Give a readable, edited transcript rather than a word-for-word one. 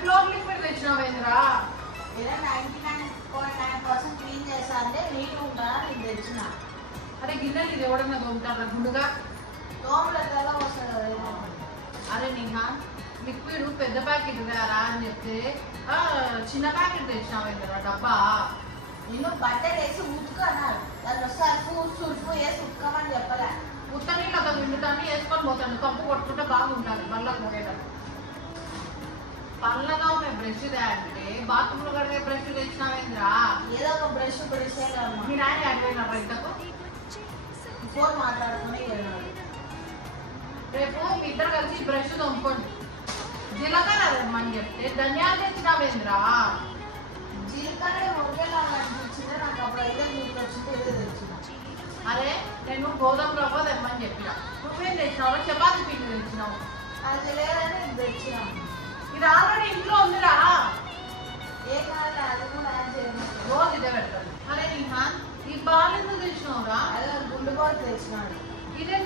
Floor liquid తెచ్చినావేంద్రా? 99.9% clean చేస్తా అంటే నీట్గా ఉంటా నేను తెచ్చిన. అరే గిన్నెలు ఇది ఎవడన్నా తోముతారా గుండుగా? దోమలెక్కగా వస్తుంది కదా. అరే నిహా లిక్విడ్ పెద్ద ప్యాకెట్ వేరా అని చెప్తే చిన్న ప్యాకెట్ తెచ్చినావేంద్రా డబ్బా? నేను బట్టలు వేసి ఉతుకు అన్నారు. దాన్ని సర్ఫు సుర్ఫు వేసి ఉతుకమని చెప్పలే. ఉత్త నీళ్ళు ఒక విండుతాన్ని వేసుకొని పోతాను, కప్పు కొట్టుకుంటే బాగుంటుంది బళ్ళకు పోయేటప్పుడు. పళ్ళగా మేము బ్రష్ అంటే బాత్రూంలో కడిగే బ్రష్ తెచ్చినావేంద్రా? ఏదో ఒక బ్రష్ బ్రష్ మీ నాయన అడిగినారా ఇంతకు? ఫోన్ మాట్లాడుకుని వెళ్ళాడు. రేపు మీ ఇద్దరు కలిసి బ్రష్ తోముకోండి. జీలకర్ర తెమ్మని చెప్తే ధనియాలు తెచ్చినావేంద్రా? జీలకర్ర ఒకేలాగనిపించింది నాకు. అప్పుడు అయితే నీకు వచ్చింది ఏదో తెచ్చిన. అరే నేను గోధుమ రవ్వ తెమ్మని చెప్పిన, నువ్వేం తెచ్చినావు? చపాతీ పిండి తెచ్చినావు. అది లేదని ఇది తెచ్చినాము. ఇది ఆల్రెడీ ఇంట్లో ఉందిరా. ఏ కాదు అది కూడా యాడ్ చేయను. రోజు ఇదే పెడతాను. అరే నిహాన్ ఈ బాల్ ఎందుకు తెచ్చినావురా? అదే గుండు బాల్ తెచ్చినాడు. ఇదేం